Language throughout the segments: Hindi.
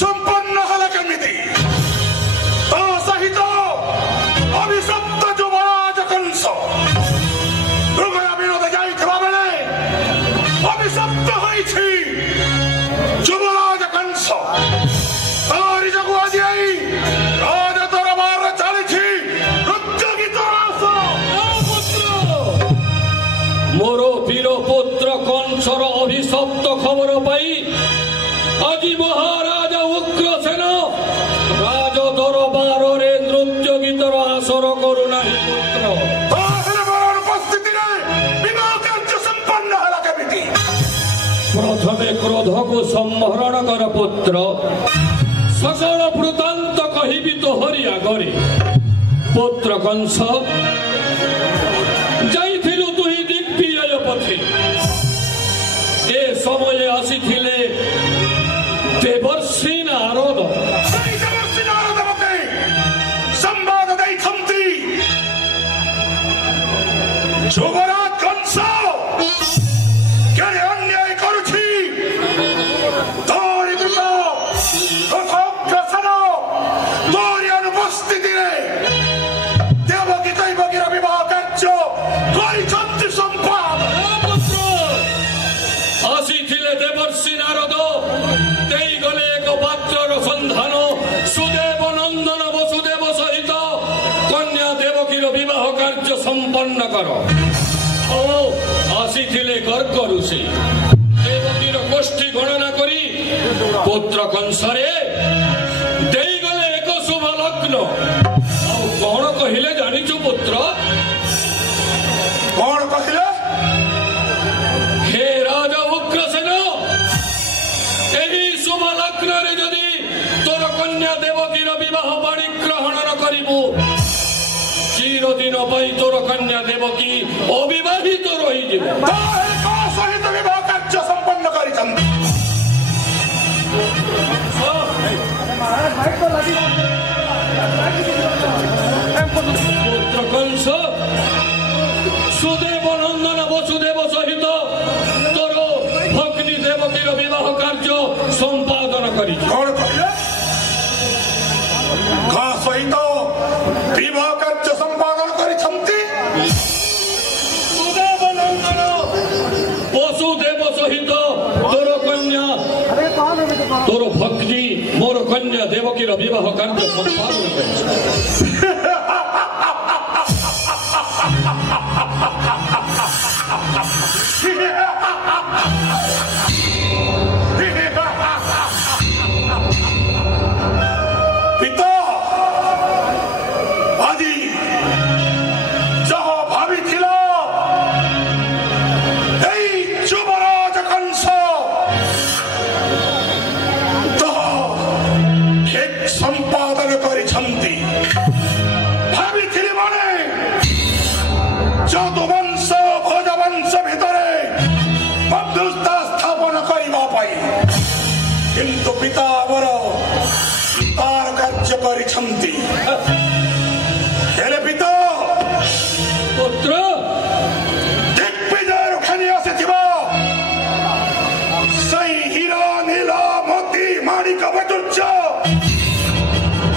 संपन्न हला केमिति ता सहित अभिशप्त युवराज कंस मृगया विनोद जाइथिबा बेले अभिशप्त होइछि युवराज कंस तारि जगु आजि आई राज दरबार चलिछि नृत्य गीत रास मोर वीर पुत्र कंसर अभिशप्त खबर पाई আজি महाराज उग्रसेन राज दरबार रे नृत्य गीतर आसर करू नाही पुत्र उपस्थिति विवाह कार्य संपन्न हला केमिति प्रथमे क्रोध को संहरण कर पुत्र सकल वृत्तांत कहिबि तोहरी आगरे पुत्र कंस जाइथिलु तुही दिग्विजय पथे ए समय आसीथिले देवर्षि नारद संवाद दैथन्ति युवराज कंस केने अन्याय करुछि तोरि पिता कथोग्रसन तोरि अनुपस्थिति रे देवकी दैवकीर विवाह कार्य करिछन्ति संपाद आसीथिले देवर्षि नारद देई गले एक पात्रर सन्धान सुदेव नंदन वसुदेव सहित कन्या देवकीर विवाह कार्य संपन्न कर आसीथिले गर्ग ऋषि देवकीर गोष्ठी गणना करी पुत्र कंसरे देई गले एक शुभ लग्न कौन कहिले जानिछु पुत्र कौन कहिले हे राजा उग्रसेन एही शुभ लग्न रे जदि तोर कन्या देवकीर विवाह बाणी ग्रहण न करिबु चिरदिन पई तोर कन्या देवकी अविवाहित रहि जिवे सहित विवाह कार्य संपन्न करिछन्ति पुत्र कंस सुदेव नंदन वसुदेव सहित तोर भगिनी देवकीर विवाह कार्य संपादन करि कौन कहिले का सहित विवाह कार्य संपादन करिछन्ति सुदेव नंदन वसुदेव सहित तोर कन्या तोर भगिनी मोर कन्या देवकीर विवाह कार्य संपादन करि पिता आदि जहाँ भावी थिला एई युवराज कंस तह ठीक संपादन करिछन्ति भावी थिले माने जदुवंश भोजवंश भितरे बंधुता स्थापन करिबा पाई किंतु पिता अवर तार कार्य करिछन्ति हेले पिता पुत्र दिग्विजय रखनी आसिथिबा सही हीरा नीला मोती माणिक वैडूर्य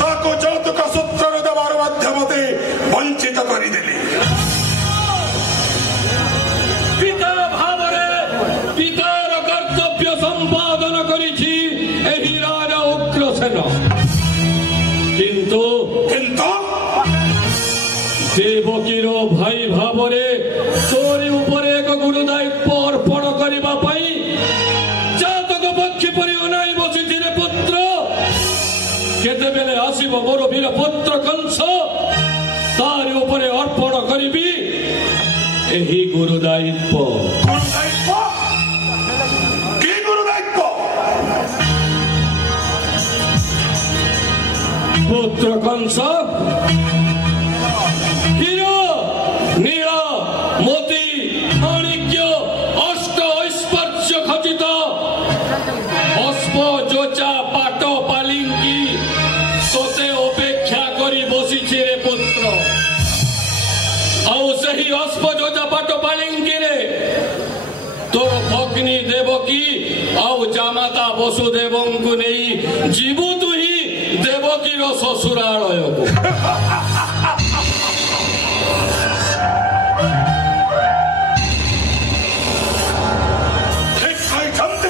ताको जौतुक सूत्र देवार माध्यमते वंचित करिदेली पिता भावरे पितार कर्तव्य संपादन करिछि एही राजा उग्रसेन किंतु देवकीर भाई भावरे तोरी उपरे एक गुरु दायित्व अर्पण करिबा पाई जातक पक्षी परि अनाई बसिथिले पुत्र केतेबेले आसीब मोर वीर पुत्र कंस तारि उपरे अर्पण करिबी एही गुरु दायित्व की गुरु दायित्व पुत्र कंस हीरा नीला मोती माणिक्य अष्ट ऐश्वर्य खचित अश्व जोचा पाट पालिंकी तोते अपेक्षा करी बसिछि रे पुत्र आउ सही अश्व जोचा पाट पालिंकी रे तोर भग्नी देवकी आउ जामाता वसुदेव को नहीं जीवु तु ही देवकीर ससुरालय को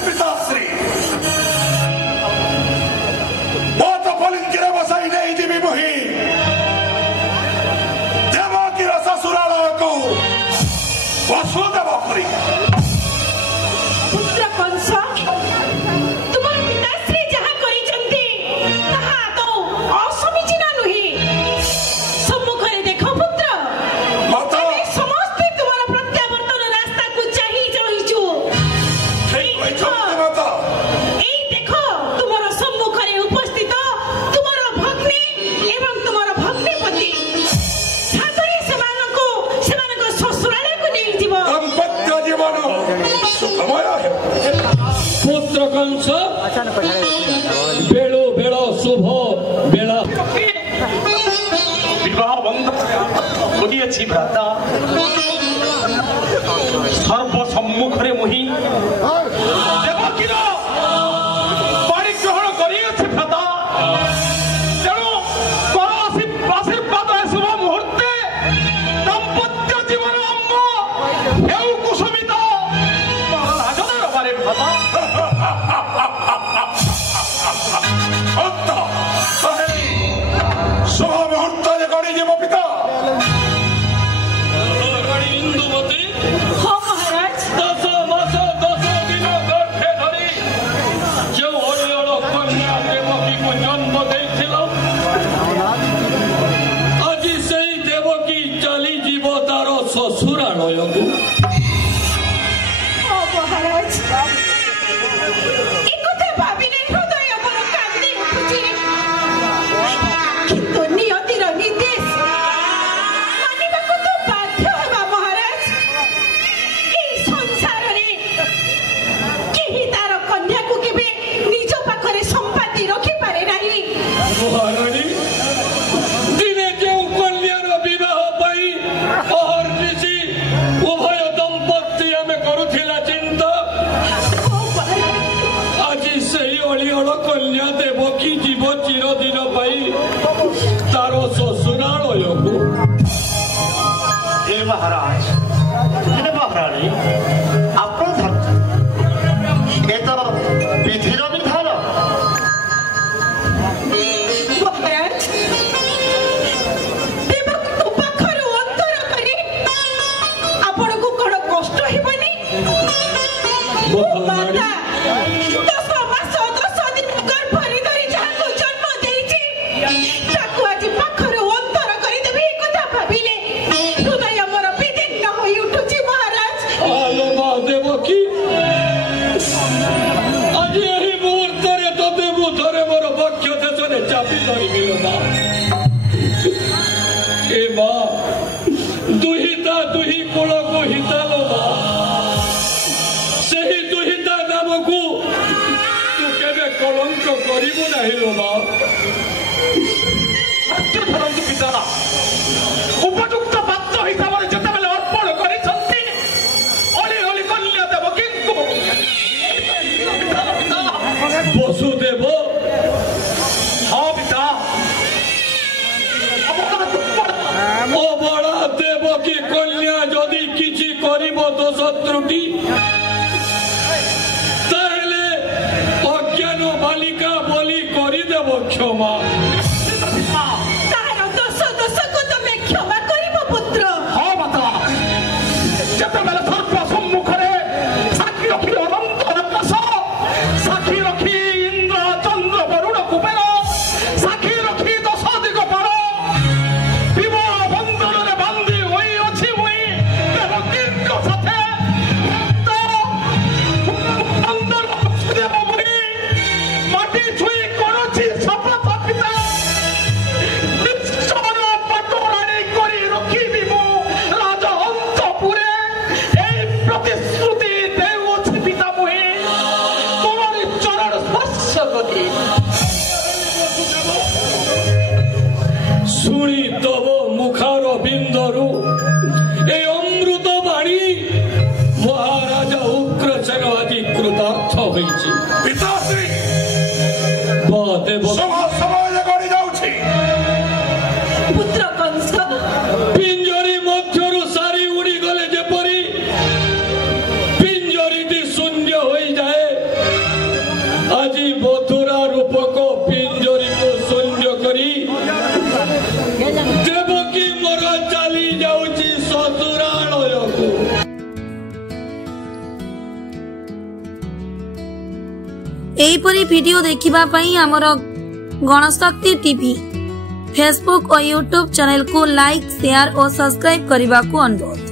पिताश्री बहुत फलिंगिर बसाई नहीं दिवी मुही देवकीर ससुरालय को वसुदेव पुरी पुत्र कंस तुम पिताश्री जहाँ करिचंती ताहा तो असमीचीन नुहे सम्मुखरे देखो पुत्र माता समस्त तुम्हारा प्रत्यावर्तन रास्ता को चाही रहिछु माता এই দেখো তোমার সম্মুখরে উপস্থিত তোমার ভগ্নী এবং তোমার ভগ্নীপতি সাদরে সেমানকো শ্বশুরালয়କୁ নেই ଯିବ दाम्पत्य जीवन सुखमय पुत्र कंस बेलो बेल शुभ बेला विवाह बंध होइछि भ्राता सर्व सम्मुखरे मुहि देवकीर परिग्रहण करिअछि भ्राता तेणु कर आशीर्वाद शुभ मुहूर्ते दाम्पत्य जीवन आम्ब हेउ कुसुमित राजनेर बारे भ्राता शुभ मुहूर्त गणी जीव पिता इंदुमती ହଁ ମହାରାଜ 10 मास 10 दिन गर्भे धरी जो हरिहर कन्या देवकी को जन्म देथिल आज सेई देवकी चली जीव तार ससुरालय को ହଁ ମହାରାଜ ଏକଥା ଭାବିଲେ ହୃଦୟ ମୋର କାନ୍ଦି ଉଠୁଛି କିନ୍ତୁ ନିୟତିର ନିର୍ଦ୍ଦେଶ ମାନିବାକୁ ତ ବାଧ୍ୟ ହେବା ମହାରାଜ ଏହି ସଂସାରରେ କେହି ତାର କନ୍ୟାକୁ କେବେ ନିଜ ପାଖରେ ସମ୍ପାତି ରଖିପାରେ ନାହିଁ महारानी दिने जो कन्यार विवाह पाई अहर्निशि उभय दंपति आमे करुथिला चिंता ହଁ ମହାରାଜ आज सेई अलिहर कन्या देवकी जीव चिरदिन पाई तार ससुरालय को हे महाराज हे महारानी आपण धर्म ए तो विधिर विधान ମହାରାଜ ଦେବକୀକୁ ପାଖରୁ ଅନ୍ତର କରି ଆପଣଙ୍କୁ କଣ କଷ୍ଟ ହେବନି ମାତା 10 ମାସ 10 ଦିନ ଗର୍ଭରେ ଧରି ଯାହାକୁ ଜନ୍ମ ଦେଇଛି ତାକୁ ଆଜି ପାଖରୁ ଅନ୍ତର କରିଦେବି ଏ କଥା ଭାବିଲେ ହୃଦୟ ମୋର ବିଦୀର୍ଣ୍ଣ ହୋଇ ଉଠୁଛି ମହାରାଜ आलो मा देवकी आज यही मुहूर्त तोते मु थरे मोर बक्ष देशरे चापी धरिबि मा ए मा दुहिता दुहि कुल को हितालो मा सेही दुहिता नामकू तू केबे कलंक करिबु नाही लो मा राज्य धरन्तु पिता उपयुक्त पात्र हिसाବରେ ଯେତେବେଳେ ଅର୍ପଣ କରିଛନ୍ତି ଅଳି ଅଳି କନ୍ୟା ଦେବକୀଙ୍କୁ वसुदेव ହଁ ପିତା अबड़ा देवकी कन्या जदि किछि करिब दोष त्रुटि ताहेले अज्ञान बालिका बलि करिदेव क्षमा ତାହାର ଦୋଷକୁ ତମେ କ୍ଷମା କରିବ ପୁତ୍ର ହଁ ମାତା ଯେତେବେଳେ ସର୍ବ ସମ୍ମୁଖରେ ସାକ୍ଷୀ ରଖି ଅନନ୍ତ ଆକାଶ ସାକ୍ଷୀ ରଖି ଇନ୍ଦ୍ର ଚନ୍ଦ୍ର ବରୁଣ କୁବେର ସାକ୍ଷୀ ରଖି ଦଶ ଦିଗ ପାର ବିବାହ ବନ୍ଧନରେ ବାନ୍ଧି ହୋଇଅଛି ମୁଇଁ ଦେବକୀଙ୍କ ସାଥେ ବନ୍ଧନ ବସୁଦେବ ମୁଇଁ ମାଟି ଛୁଇଁ କରୁଛି ଶପଥ ପିତା ହେଇଛି। ପିତାଶ୍ରୀ ଦେବ ସମୟ ଗଡ଼ି ଯାଉଛି। ପୁତ୍ର କଂସ ପିଞ୍ଜରୀ ମଧ୍ୟରୁ ସାରି ଉଡ଼ିଗଲେ ଯେପରି ପିଞ୍ଜରୀଟି ଶୂନ୍ୟ ହୋଇଯାଏ, ଆଜି ମଥୁରା ରୂପକ ପିଞ୍ଜରୀକୁ ଶୂନ୍ୟ କରି ଦେବକୀ ମୋର ଚାଲି ଯାଉଛି ଶ୍ୱଶୁରାଳୟକୁ। एहीपरी वीडियो देखिबा पई हमर गणशक्ति टीवी फेसबुक और यूट्यूब चैनल को लाइक शेयर और सब्सक्राइब करने को अनुरोध।